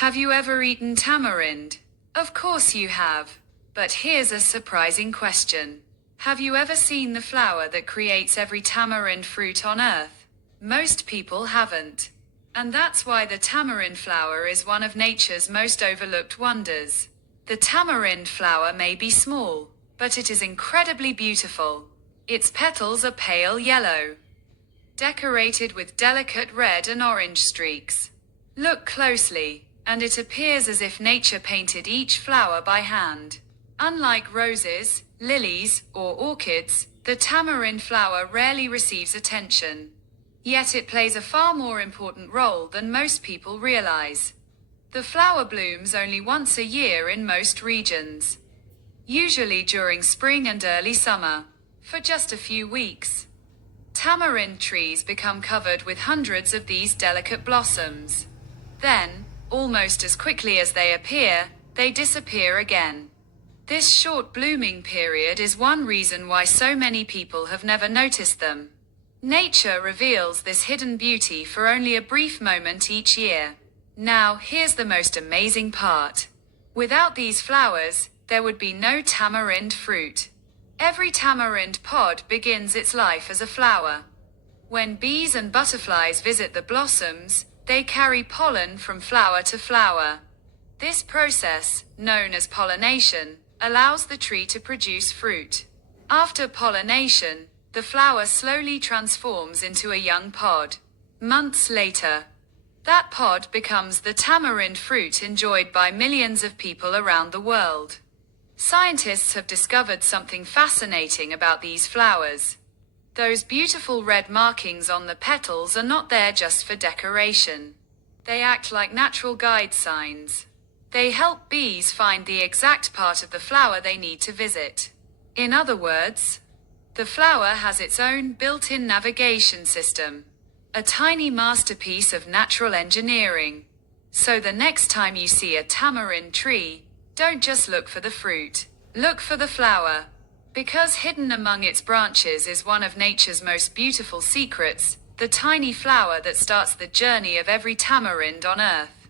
Have you ever eaten tamarind? Of course you have. But here's a surprising question. Have you ever seen the flower that creates every tamarind fruit on earth? Most people haven't. And that's why the tamarind flower is one of nature's most overlooked wonders. The tamarind flower may be small, but it is incredibly beautiful. Its petals are pale yellow, decorated with delicate red and orange streaks. Look closely, and it appears as if nature painted each flower by hand. Unlike roses, lilies, or orchids, the tamarind flower rarely receives attention. Yet it plays a far more important role than most people realize. The flower blooms only once a year in most regions, usually during spring and early summer, for just a few weeks. Tamarind trees become covered with hundreds of these delicate blossoms. Then, almost as quickly as they appear, they disappear again. This short blooming period is one reason why so many people have never noticed them. Nature reveals this hidden beauty for only a brief moment each year. Now, here's the most amazing part. Without these flowers, there would be no tamarind fruit. Every tamarind pod begins its life as a flower. When bees and butterflies visit the blossoms, they carry pollen from flower to flower. This process, known as pollination, allows the tree to produce fruit. After pollination, the flower slowly transforms into a young pod. Months later, that pod becomes the tamarind fruit enjoyed by millions of people around the world. Scientists have discovered something fascinating about these flowers. Those beautiful red markings on the petals are not there just for decoration. They act like natural guide signs. They help bees find the exact part of the flower they need to visit. In other words, the flower has its own built-in navigation system, a tiny masterpiece of natural engineering. So the next time you see a tamarind tree, don't just look for the fruit. Look for the flower. Because hidden among its branches is one of nature's most beautiful secrets, the tiny flower that starts the journey of every tamarind on earth.